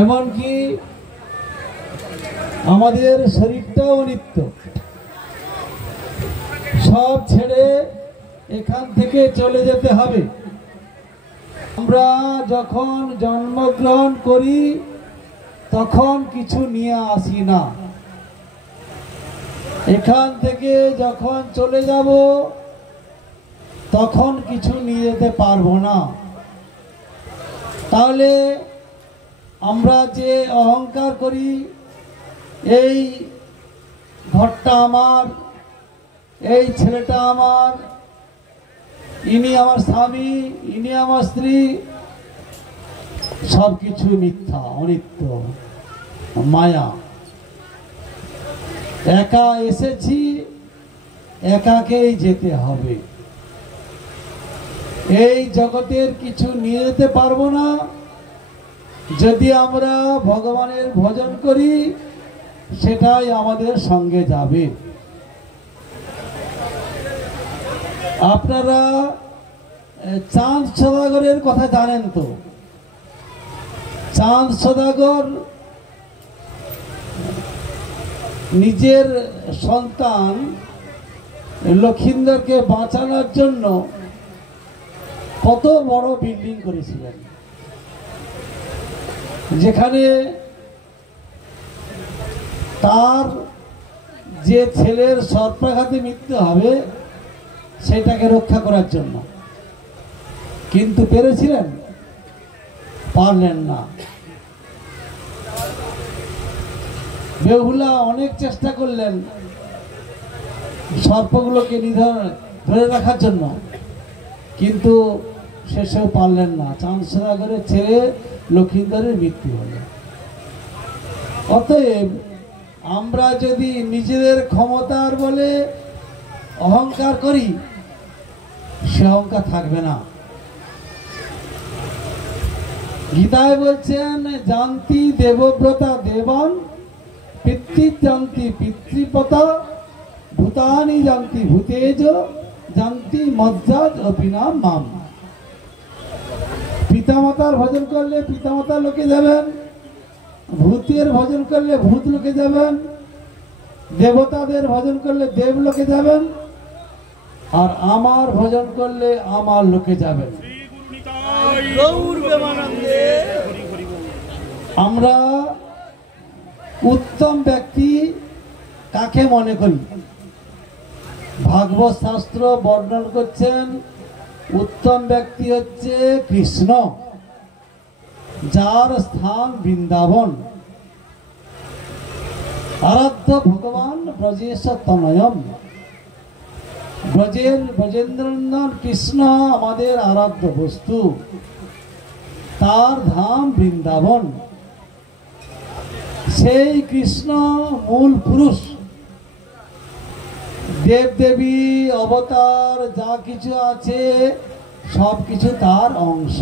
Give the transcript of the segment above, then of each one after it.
এমনকি আমাদের শরীরটাও নিত্য। সব ছেড়ে এখান থেকে চলে যেতে হবে। আমরা যখন জন্মগ্রহণ করি তখন কিছু নিয়ে আসি না। এখান থেকে যখন চলে যাব তখন কিছু নিয়ে যেতে পারবো না। তাহলে আমরা যে অহংকার করি, এই ঘরটা আমার, এই ছেলেটা আমার, ইনি আমার স্বামী, ইনি আমার স্ত্রী, সব কিছু মিথ্যা, অনিত্য, মায়া। একা এসেছি, একাকেই যেতে হবে। এই জগতের কিছু নিয়ে যেতে পারবো না। যদি আমরা ভগবানের ভজন করি সেটাই আমাদের সঙ্গে যাবে। আপনারা চাঁদ সদাগরের কথা জানেন তো? চাঁদ সদাগর নিজের সন্তান লক্ষিন্দরকে বাঁচানোর জন্য কত বড় বিল্ডিং করেছিলেন, যেখানে তার যে ছেলের সর্পাঘাতে মৃত্যু হবে সেটাকে রক্ষা করার জন্য। কিন্তু পেরেছিলেন? পারলেন না। বেহুলা অনেক চেষ্টা করলেন সর্পগুলোকে ধরে রাখার জন্য, কিন্তু শেষেও পারলেন না। চাঁদ সদাগরের ছেলে লক্ষিন্দরের মৃত্যু হলো। অতএব আমরা যদি নিজেদের ক্ষমতার বলে অহংকার করি, সে অহংকার থাকবে না। গীতায় বলছেন, জানতি দেবব্রতা দেবান, পিতৃ জানতি পিতৃপতা, ভূতানি জানতি ভূতেজ, জানতি মজ্জাদ অপিনা মাম। পিতামাতার ভজন করলে পিতামাতার লোকে যাবেন, ভূতের ভজন করলে ভূত লোকে যাবেন, দেবতাদের ভজন করলে দেব লোকে যাবেন, আর আমার ভজন করলে আমার লোকে যাবেন। আমরা উত্তম ব্যক্তি কাকে মনে করি? ভাগবত শাস্ত্র বর্ণন করছেন উত্তম ব্যক্তি হচ্ছে কৃষ্ণ, যার স্থান বৃন্দাবন। আরাধ্য ভগবান ব্রজেশ তনয়ম। ব্রজেন্দ্রনন্দন কৃষ্ণ আমাদের আরাধ্য বস্তু, তার ধাম বৃন্দাবন। সেই কৃষ্ণ মূল পুরুষ। দেবদেবী অবতার যা কিছু আছে সব কিছু তার অংশ।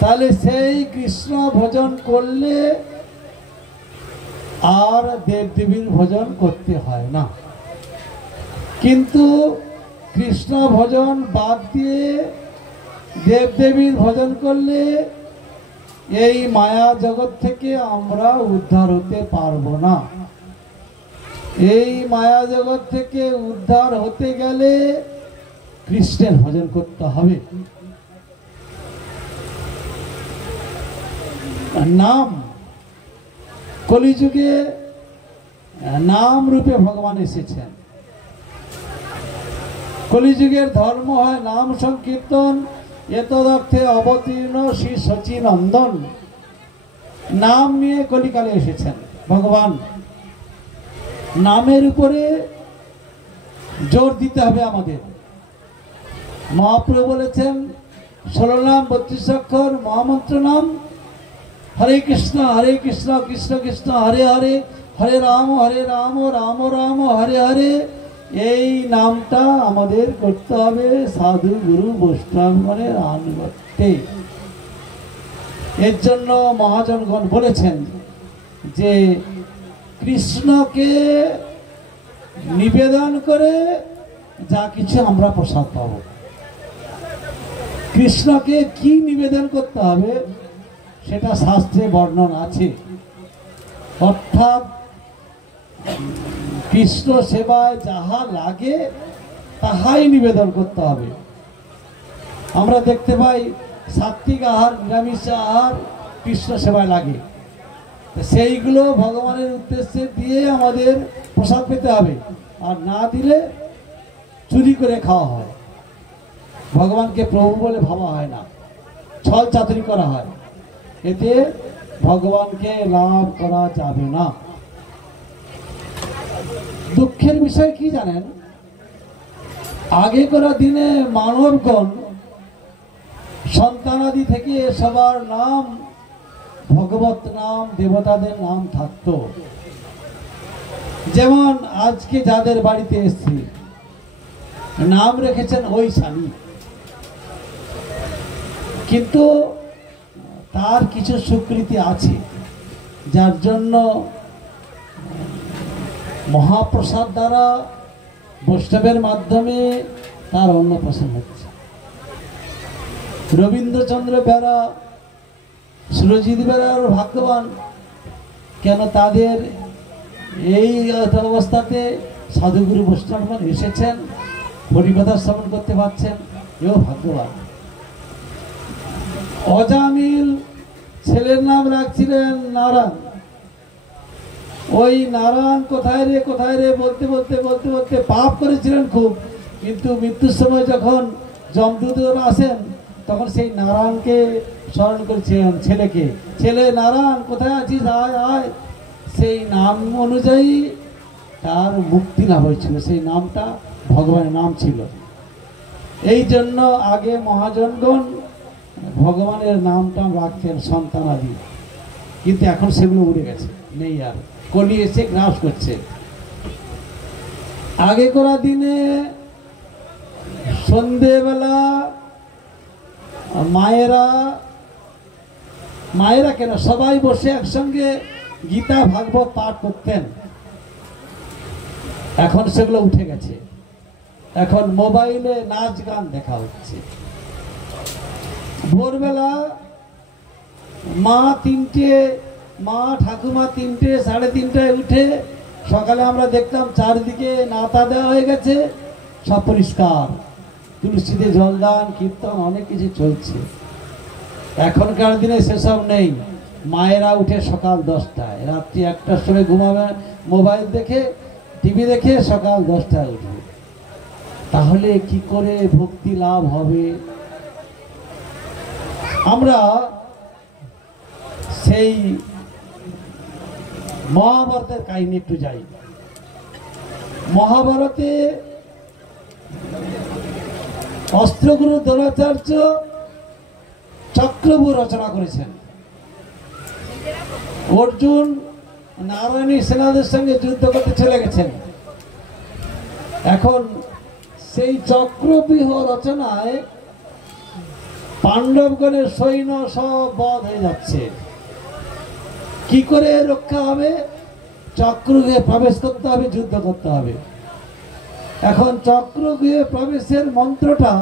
তাহলে সেই কৃষ্ণ ভজন করলে আর দেবদেবীর ভজন করতে হয় না। কিন্তু কৃষ্ণ ভজন বাদ দিয়ে দেবদেবীর ভজন করলে এই মায়া জগৎ থেকে আমরা উদ্ধার হতে পারবো না। এই মায়া জগৎ থেকে উদ্ধার হতে গেলে কৃষ্ণের ভজন করতে হবে। নাম, কলিযুগে নাম রূপে ভগবান এসেছেন। কলিযুগের ধর্ম হয় নাম সংকীর্তন। এতদর্থে অবতীর্ণ শ্রী সচিনন্দন। নাম নিয়ে কলিকালে এসেছেন ভগবান। নামের উপরে জোর দিতে হবে আমাদের। মহাপ্রভু বলেছেন 16 নাম 32 অক্ষর মহামন্ত্র নাম। হরে কৃষ্ণ কৃষ্ণ কৃষ্ণ হরে হরে, হরে রাম রাম রাম হরে হরে। এই নামটা আমাদের করতে হবে সাধু গুরু বৈষ্ণবগণের আনুগত্যে। এর জন্য মহাজনগণ বলেছেন যে কৃষ্ণকে নিবেদন করে যা কিছু আমরা প্রসাদ পাব। কৃষ্ণকে কি নিবেদন করতে হবে? সেটা শাস্ত্রে বর্ণন আছে। অর্থাৎ কৃষ্ণ সেবায় যাহা লাগে তাহাই নিবেদন করতে হবে। আমরা দেখতে পাই সাত্বিক আহার, নিরামিষ আহার কৃষ্ণ সেবায় লাগে, সেইগুলো ভগবানের উদ্দেশ্যে দিয়ে আমাদের প্রসাদ পেতে হবে। আর না দিলে চুরি করে খাওয়া হয়, ভগবানকে প্রভু বলে ভাবা হয় না, ছল চাতুরি করা হয়, এতে ভগবানকে লাভ করা যাবে না। দুঃখের বিষয় কি জানেন, আগেকার দিনে মানবগণ সন্তানাদি থেকে সবার নাম ভগবত নাম, দেবতাদের নাম থাকতো। যেমন আজকে যাদের বাড়িতে এসছি নাম রেখেছেন ওই স্বামী, কিন্তু তার কিছু স্বীকৃতি আছে, যার জন্য মহাপ্রসাদ দ্বারা বৈষ্ণবের মাধ্যমে তার অন্নপ্রাশন হচ্ছে। রবীন্দ্রচন্দ্র বেরা, সুরজিৎ বেরার ভাগ্যবান, কেন তাদের এই অবস্থাতে সাধুগুরু বৈষ্ণবগণ এসেছেন, হরিকথা শ্রবণ করতে পারছেন, এও ভাগ্যবান। অজামিল ছেলের নাম রাখছিলেন নারায়ণ। ওই নারায়ণ কোথায় রে কোথায় রে বলতে বলতে বলতে বলতে পাপ করেছিলেন খুব, কিন্তু মৃত্যুর সময় যখন যমদূতরা আসেন তখন সেই নারায়ণকে স্মরণ করেছিলেন ছেলেকে, ছেলে নারায়ণ কোথায় আছিস, আয় আয়। সেই নাম অনুযায়ী তার মুক্তি লাভ হয়েছিল, সেই নামটা ভগবানের নাম ছিল। এই জন্য আগে মহাজনগণ ভগবানের নামটা রাখতেন সন্তানাদি, কিন্তু এখন সেগুলো উড়ে গেছে, নেই, আর কলি এসে গ্রাস করছে। আগে করা দিনে সন্ধেবেলা মায়েরা কেন সবাই বসে একসঙ্গে গীতা ভাগবত পাঠ করতেন, এখন সেগুলো উঠে গেছে। এখন মোবাইলে নাচ গান দেখা হচ্ছে। ভোরবেলা মা ঠাকুমা 3টে, 3:30টায় উঠে, সকালে আমরা দেখতাম চারিদিকে নাতা দেওয়া হয়ে গেছে, সব পরিষ্কার, তুলসীতে জলদান, কীর্তন, অনেক কিছু চলছে। এখনকার দিনে সেসব নেই। মায়েরা উঠে সকাল 10টায়, রাত্রি 1টার সময় ঘুমাবে, মোবাইল দেখে, টিভি দেখে সকাল 10টায় উঠবে। তাহলে কি করে ভক্তি লাভ হবে? আমরা সেই মহাভারতের কাহিনী একটু যাই। মহাভারতে অস্ত্রগুরু দ্রোণাচার্য চক্রব্যূহ রচনা করেছেন। অর্জুন নারায়ণী সেনাদের সঙ্গে যুদ্ধ করতে চলে গেছেন। এখন সেই চক্রব্যূহ রচনায় পাণ্ডবগণের সৈন্য সব বধ হয়ে যাচ্ছে। কি করে রক্ষা হবে? চক্রগৃহে প্রবেশ করতে হবে, যুদ্ধ করতে হবে। এখন চক্রগৃহে প্রবেশের মন্ত্রটা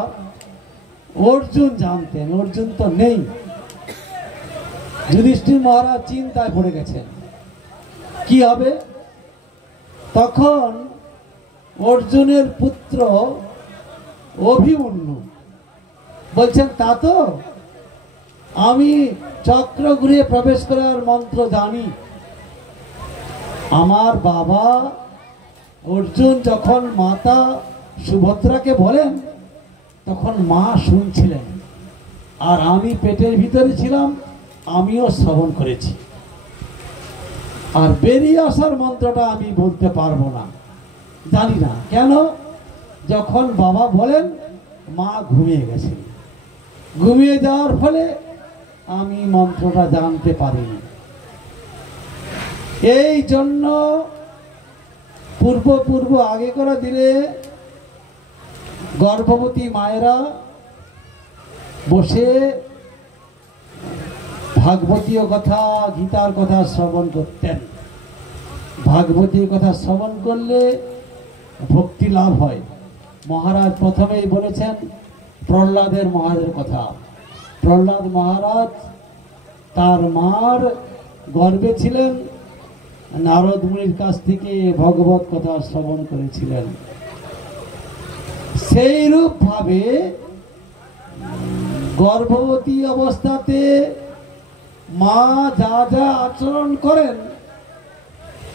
অর্জুন জানতেন, অর্জুন তো নেই। যুধিষ্ঠির মহারাজ চিন্তায় পড়ে গেছেন, কি হবে? তখন অর্জুনের পুত্র অভিমন্যু বলছেন, তা তো আমি চক্রগৃহে প্রবেশ করার মন্ত্র জানি। আমার বাবা অর্জুন যখন মাতা সুভদ্রাকে বলেন তখন মা শুনছিলেন, আর আমি পেটের ভিতরে ছিলাম, আমিও শ্রবণ করেছি। আর বেরিয়ে আসার মন্ত্রটা আমি বলতে পারবো না, জানি না। কেন? যখন বাবা বলেন মা ঘুমিয়ে গেছেন, ঘুমিয়ে যাওয়ার ফলে আমি মন্ত্রটা জানতে পারিনি। এই জন্য পূর্ব আগে করা দিলে গর্ভবতী মায়েরা বসে ভাগবতীয় কথা, গীতার কথা শ্রবণ করতেন। ভাগবতীয় কথা শ্রবণ করলে ভক্তি লাভ হয়। মহারাজ প্রথমেই বলেছেন প্রহ্লাদের মহারাজের কথা। প্রহ্লাদ মহারাজ তার মার গর্ভে ছিলেন, নারদ মুনির কাছ থেকে ভগবত কথা শ্রবণ করেছিলেন। সেই রূপ ভাবে গর্ভবতী অবস্থাতে মা যা যা আচরণ করেন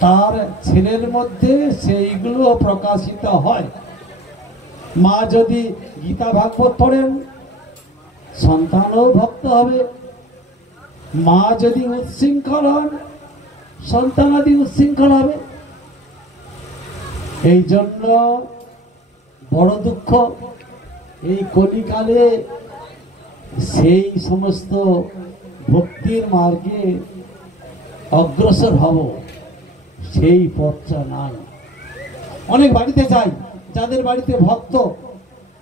তার ছেলের মধ্যে সেইগুলো প্রকাশিত হয়। মা যদি গীতা ভাগবত পড়েন সন্তানও ভক্ত হবে, মা যদি উচ্ছৃঙ্খল হন সন্তানাদি উচ্ছৃঙ্খল হবে। এই জন্য বড় দুঃখ এই কলিকালে সেই সমস্ত ভক্তির মার্গে অগ্রসর হব সেই পথটা নাই। অনেক বাড়িতে যাই, যাদের বাড়িতে ভক্ত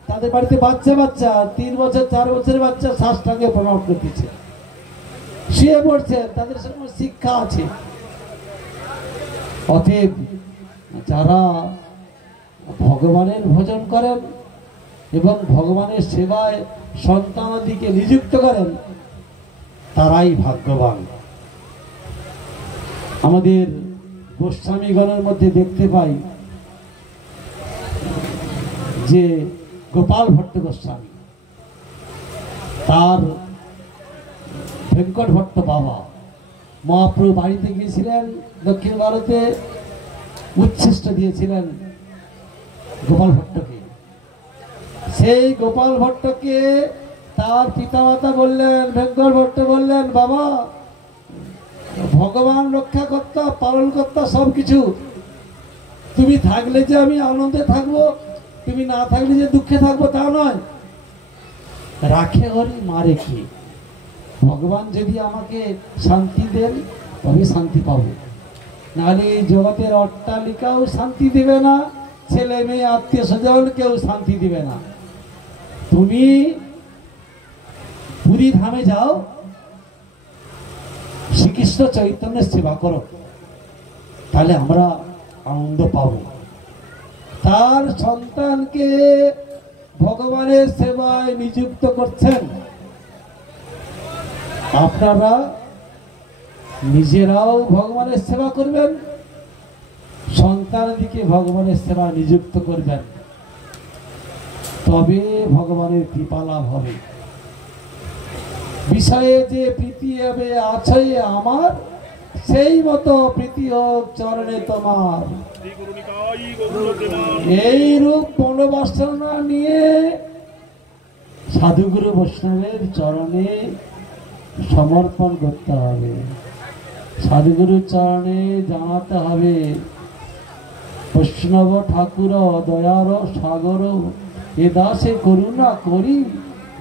তাদের বাড়িতে বাচ্চা 3 বছর 4 বছরের বাচ্চা সাষ্টাঙ্গে প্রণাম করতেছে, শুয়ে পড়ছে, তাদের সঙ্গে শিক্ষা আছে। অতএব যারা ভগবানের ভজন করেন এবং ভগবানের সেবায় সন্তানাদিকে নিযুক্ত করেন তারাই ভাগ্যবান। আমাদের গোস্বামীগণের মধ্যে দেখতে পাই যে গোপাল ভট্ট গোস্বামী, তার ভেঙ্কট ভট্ট বাবা মহাপ্রভু বাড়িতে গিয়েছিলেন, দক্ষিণ ভারতে উচ্ছিষ্ট দিয়েছিলেন গোপাল ভট্টকে। সেই গোপাল ভট্টকে তার পিতামাতা বললেন, ভেঙ্কট ভট্ট বললেন, বাবা ভগবান রক্ষা কর্তা পালন কর্তা সবকিছু, তুমি থাকলে যে আমি আনন্দে থাকবো, তুমি না থাকলে যে দুঃখে থাকবো তা নয়। রাখে হরি মারে কি, ভগবান যদি আমাকে শান্তি দেন তবে শান্তি পাবো, নাহলে এই জগতের অট্টালিকাও শান্তি দেবে না, ছেলে মেয়ে আত্মীয় স্বজন কেউ শান্তি দিবে না। তুমি পুরী ধামে যাও, শ্রীকৃষ্ণ চৈতন্যের সেবা করো, তাহলে আমরা আনন্দ পাব। তার সন্তানকে ভগবানের সেবায় নিযুক্ত করছেন। আপনারা নিজেরাও ভগবানের সেবা করবেন, সন্তানদিকে ভগবানের সেবা নিযুক্ত করবেন, তবে ভগবানের কৃপা লাভ হবে। বিষয়ে যে প্রীতি হবে আছে আমার, সেই মতো প্রীতি হোক চরণে তোমার। এই রূপ মনোবাসনা নিয়ে সাধুগুরু বৈষ্ণবের চরণে সমর্পণ করতে হবে, সাধুগুরুর চরণে জানাতে হবে, বৈষ্ণব ঠাকুর দয়ার সাগর এ দাসে করুণা করি,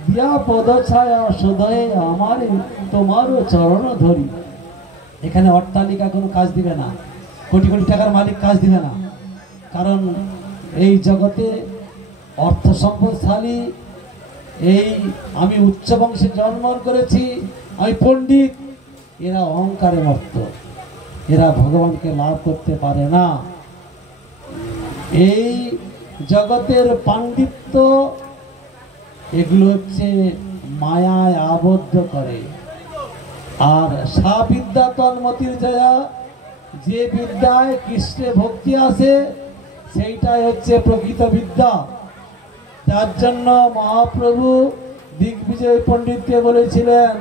দিয়া পদ ছায়া সদয়ে আমার তোমারও চরণ ধরি। এখানে অট্টালিকা কোনো কাজ দিবে না, কোটি কোটি টাকার মালিক কাজ দিবে না, কারণ এই জগতে অর্থ সম্পদশালী, এই আমি উচ্চ বংশে জন্মগ্রহণ করেছি, আমি পণ্ডিত, এরা অহংকারে মত্ত, এরা ভগবানকে লাভ করতে পারে না। এই জগতের পাণ্ডিত্য এগুলো হচ্ছে মায়ায় আবদ্ধ করে। আর সা বিদ্যা তন্মতির জয়া, যে বিদ্যায় কৃষ্ণে ভক্তি আছে সেইটাই হচ্ছে প্রকৃত বিদ্যা। তার জন্য মহাপ্রভু দিগ্বিজয় পণ্ডিতকে বলেছিলেন,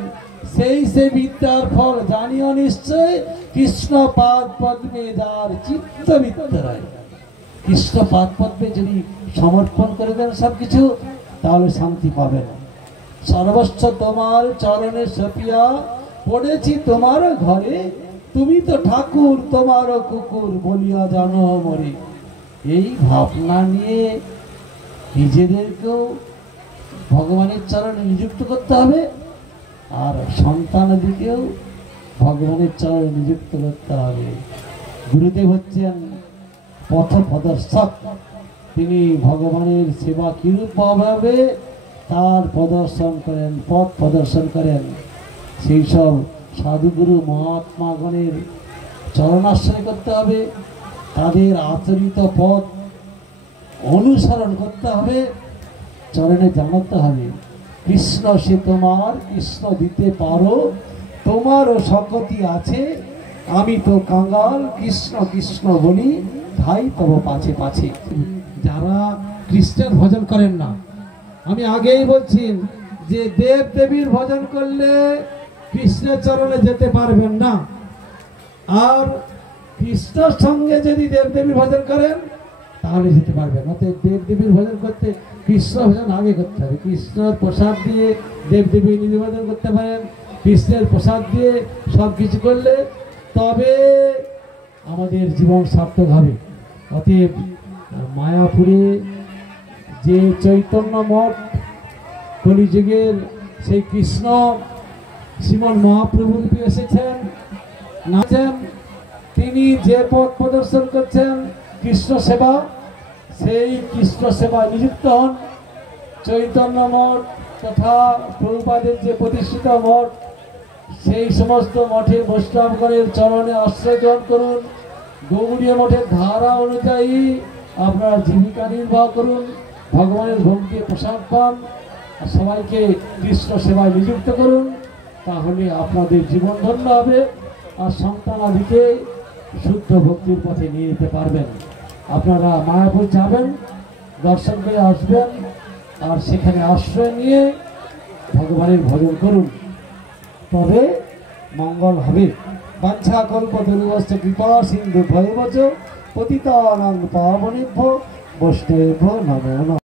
সেই সে বিদ্যার ফল জানিও নিশ্চয়, কৃষ্ণ পাদ পদ্মে যার চিত্ত বিদ্যায়। কৃষ্ণ পাদ পদ্মে যদি সমর্পণ করে দেন সবকিছু, তাহলে শান্তি পাবেন। সর্বস্ব তোমার চরণে সপিয়া পড়েছি তোমার ঘরে, তুমি তো ঠাকুর তোমার কুকুর বলিয়া জানো মরে। এই ভাবনা নিয়ে নিজেদেরকেও ভগবানের চরণে নিযুক্ত করতে হবে, আর সন্তানদিকেও ভগবানের চরণে নিযুক্ত করতে হবে। গুরুদেব হচ্ছেন পথ প্রদর্শক, তিনি ভগবানের সেবা কিরূপভাবে তার প্রদর্শন করেন, পথ প্রদর্শন করেন। সেই সব সাধুগুরু মহাত্মাগণের চরণাশ্রয় করতে হবে, তাদের আচরিত পথ অনুসরণ করতে হবে, চরণে জানাতে হবে কৃষ্ণ সে তোমার, কৃষ্ণ দিতে পারো তোমারও শকতি আছে, আমি তো কাঙ্গাল, কৃষ্ণ কৃষ্ণ বলি ধাই তব পাছে পাছে। যারা কৃষ্ণের ভজন করেন না, আমি আগেই বলছি যে দেব দেবীর ভজন করলে কৃষ্ণের চরণে যেতে পারবেন না। আর কৃষ্ণের সঙ্গে যদি দেব দেবীর ভজন করেন তাহলে যেতে পারবেন। অতএব দেব দেবীর ভজন করতে কৃষ্ণ ভজন আগে করতে হবে। কৃষ্ণের প্রসাদ দিয়ে দেব দেবী নিবেদন করতে পারেন, কৃষ্ণের প্রসাদ দিয়ে সব কিছু করলে তবে আমাদের জীবন সার্থক হবে। অতএব মায়াপুরে যে চৈতন্য মঠ, কলিযুগের সেই কৃষ্ণ শ্রীমন মহাপ্রভু রূপে এসেছেন, নাচেন, তিনি যে পথ প্রদর্শন করছেন কৃষ্ণ সেবা, সেই কৃষ্ণ সেবায় নিযুক্ত হন। চৈতন্য মঠ তথা প্রভুপাদের যে প্রতিষ্ঠিত মঠ, সেই সমস্ত মঠের বৈষ্ণবগণের চরণে আশ্রয় গ্রহণ করুন। গৌড়ীয় মঠের ধারা অনুযায়ী আপনারা জীবিকা নির্বাহ করুন, ভগবানের ভক্তির প্রসাদ পান, আর সবাইকে কৃষ্ণ সেবায় নিযুক্ত করুন। তাহলে আপনাদের জীবন ধন্য হবে, আর সন্তানাদিকে শুদ্ধ ভক্তির পথে নিয়ে যেতে পারবেন। আপনারা মায়াপুর যাবেন, দর্শন করে আসবেন, আর সেখানে আশ্রয় নিয়ে ভগবানের ভজন করুন, তবে মঙ্গল হবে। বাঞ্ছা কল্পতরুশ্চ কৃপা সিন্ধু ভয়বচ পতিতানাং পাবনেভ্যো বৈষ্ণবেভ্যো নমো নমঃ।